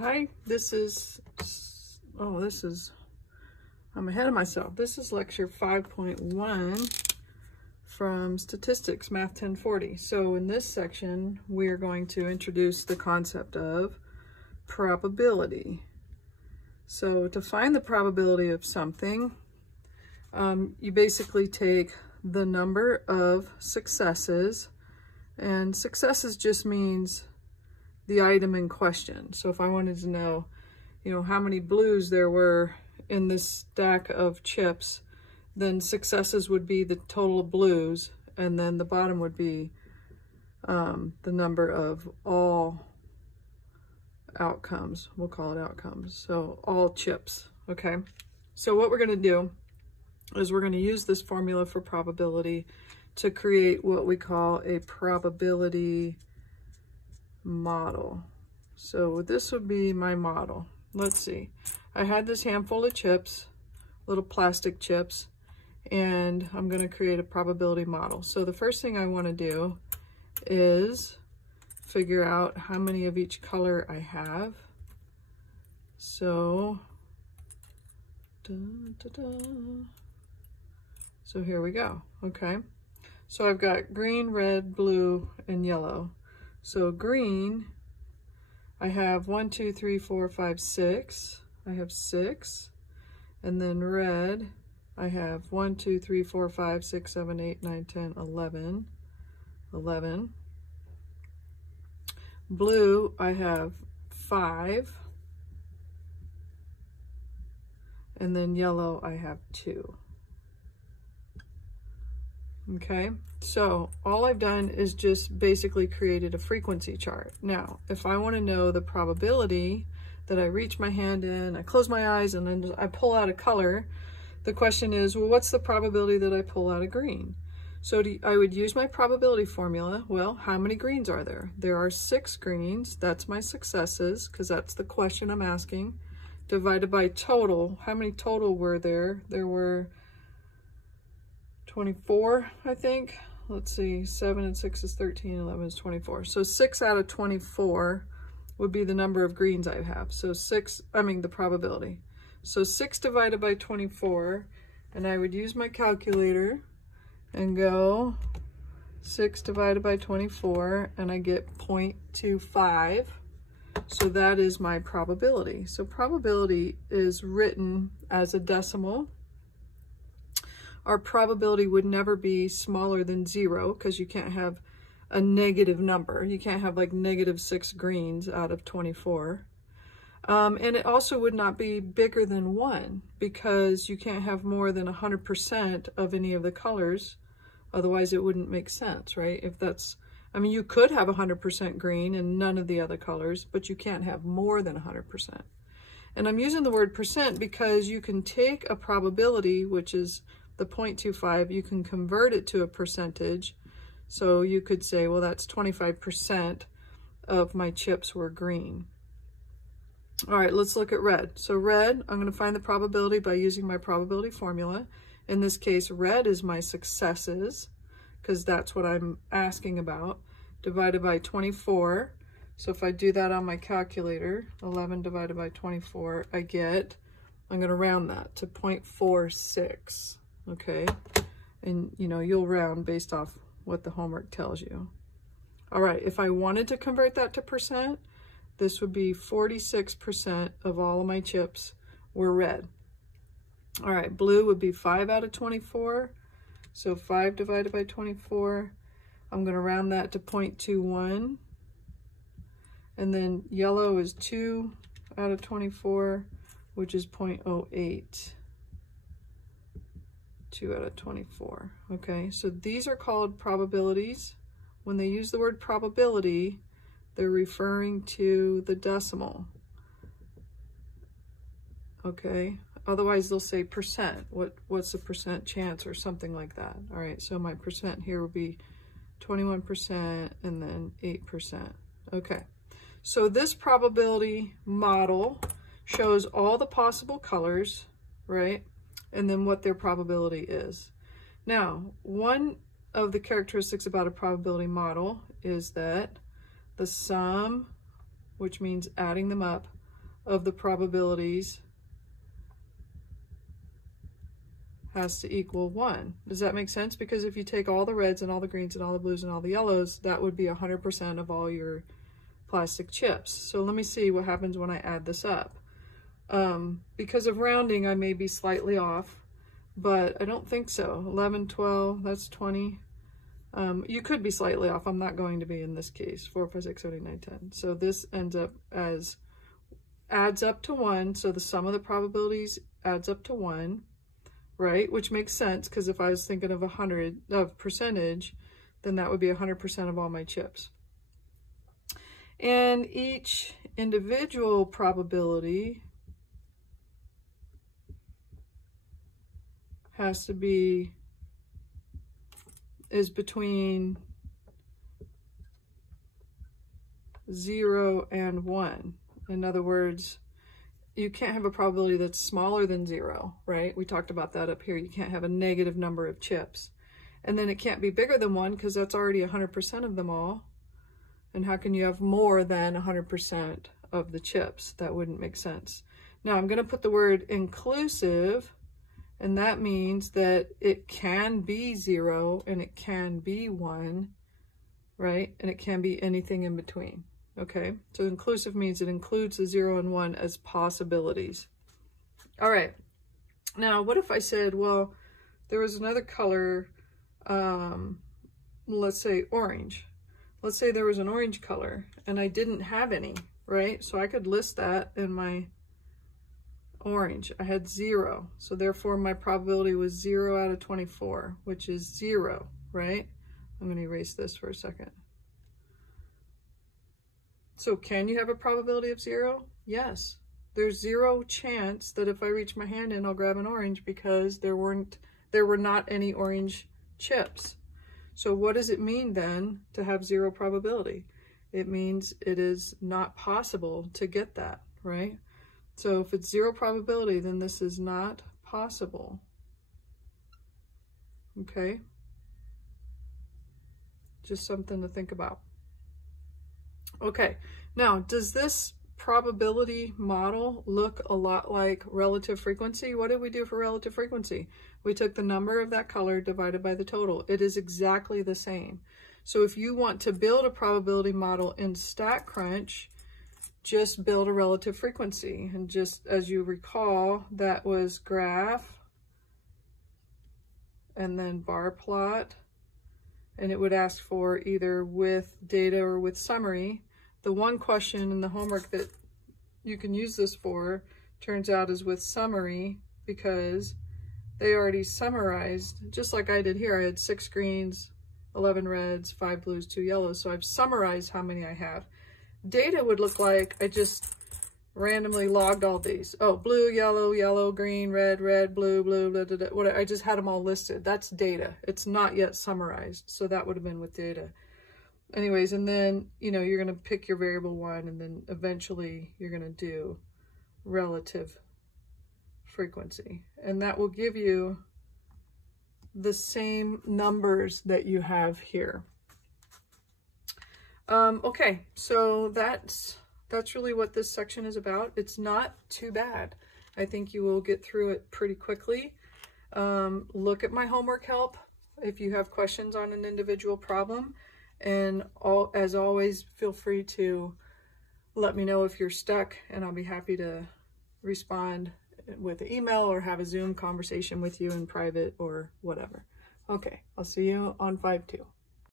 Hi, I'm ahead of myself. This is lecture 5.1 from Statistics, Math 1040. So in this section, we're going to introduce the concept of probability. So to find the probability of something, you basically take the number of successes, and successes just means the item in question. So if I wanted to know, how many blues there were in this stack of chips, then successes would be the total of blues, and then the bottom would be the number of all outcomes. We'll call it outcomes. So all chips, okay? So what we're gonna do is we're gonna use this formula for probability to create what we call a probability model. So this would be my model. Let's see. I had this handful of chips, little plastic chips, and I'm going to create a probability model. So the first thing I want to do is figure out how many of each color I have. So, so here we go. Okay. So I've got green, red, blue, and yellow. So green, I have 1, 2, 3, 4, 5, 6. I have 6. And then red, I have 1, 2, 3, 4, 5, 6, 7, 8, 9, 10, 11. 11. Blue, I have 5. And then yellow, I have 2. Okay, so all I've done is just basically created a frequency chart. Now, if I want to know the probability that I reach my hand in, I close my eyes, and then I pull out a color, the question is, well, what's the probability that I pull out a green? So I would use my probability formula. Well, how many greens are there? There are 6 greens. That's my successes, because that's the question I'm asking. Divided by total. How many total were there? There were 24, I think. Let's see, 7 and 6 is 13, 11 is 24. So 6 out of 24 would be the number of greens I have. So the probability. So 6 divided by 24, and I would use my calculator and go 6 divided by 24, and I get 0.25. So that is my probability. So probability is written as a decimal. Our probability would never be smaller than 0, because you can't have a negative number. You can't have like -6 greens out of 24. And it also would not be bigger than 1, because you can't have more than 100% of any of the colors. Otherwise it wouldn't make sense, right? You could have 100% green and none of the other colors, but you can't have more than 100%. And I'm using the word percent because you can take a probability, which is the 0.25, you can convert it to a percentage. So you could say, well, that's 25% of my chips were green. All right, let's look at red. So red, I'm going to find the probability by using my probability formula. In this case, red is my successes, because that's what I'm asking about, divided by 24. So if I do that on my calculator, 11 divided by 24, I'm going to round that to 0.46. Okay, and you'll round based off what the homework tells you. All right, if I wanted to convert that to percent, this would be 46% of all of my chips were red. All right, blue would be 5 out of 24. So 5 divided by 24, I'm going to round that to 0.21. And then yellow is 2 out of 24, which is 0.08. 2 out of 24. Okay, so these are called probabilities. When they use the word probability, they're referring to the decimal. Okay, otherwise they'll say percent. What's the percent chance or something like that. All right, so my percent here would be 21% and then 8%. Okay, so this probability model shows all the possible colors, right? And then what their probability is. Now, one of the characteristics about a probability model is that the sum, which means adding them up, of the probabilities has to equal 1. Does that make sense? Because if you take all the reds and all the greens and all the blues and all the yellows, that would be 100% of all your plastic chips. So let me see what happens when I add this up. Because of rounding, I may be slightly off, but I don't think so. 11, 12, that's 20. You could be slightly off. I'm not going to be in this case. 4, 5, 6, 7, 8, 9, 10. So this ends up as, adds up to 1. So the sum of the probabilities adds up to 1, right? Which makes sense, because if I was thinking of 100 of percentage, then that would be 100% of all my chips. And each individual probability has to be, is between 0 and 1. In other words, you can't have a probability that's smaller than 0, right? We talked about that up here. You can't have a negative number of chips. And then it can't be bigger than 1 because that's already 100% of them all. And how can you have more than 100% of the chips? That wouldn't make sense. Now I'm going to put the word inclusive, and that means that it can be 0 and it can be 1, right? And it can be anything in between. Okay, so inclusive means it includes the 0 and 1 as possibilities. All right, now what if I said, well, there was another color, let's say orange. Let's say there was an orange color and I didn't have any, right? So I could list that in my orange. I had 0, so therefore my probability was 0 out of 24, which is 0, right? I'm going to erase this for a second. So can you have a probability of 0? Yes. There's 0 chance that if I reach my hand in, I'll grab an orange because there were not any orange chips. So what does it mean then to have 0 probability? It means it is not possible to get that, right? So if it's 0 probability, then this is not possible. Okay? Just something to think about. Okay, now does this probability model look a lot like relative frequency? What did we do for relative frequency? We took the number of that color divided by the total. It is exactly the same. So if you want to build a probability model in StatCrunch, just build a relative frequency. And just as you recall, that was graph and then bar plot. And it would ask for either with data or with summary. The one question in the homework that you can use this for turns out is with summary, because they already summarized, just like I did here. I had 6 greens, 11 reds, 5 blues, 2 yellows. So I've summarized how many I have. Data would look like I just randomly logged all these. Oh, blue, yellow, yellow, green, red, red, blue, blue, blah, blah, blah. I just had them all listed. That's data. It's not yet summarized. So that would have been with data. Anyways, and then, you know, you're going to pick your variable 1, and then eventually you're going to do relative frequency. And that will give you the same numbers that you have here. Okay, so that's really what this section is about. It's not too bad. I think you will get through it pretty quickly. Look at my homework help if you have questions on an individual problem. And as always, feel free to let me know if you're stuck, and I'll be happy to respond with an email or have a Zoom conversation with you in private or whatever. Okay, I'll see you on 5-2.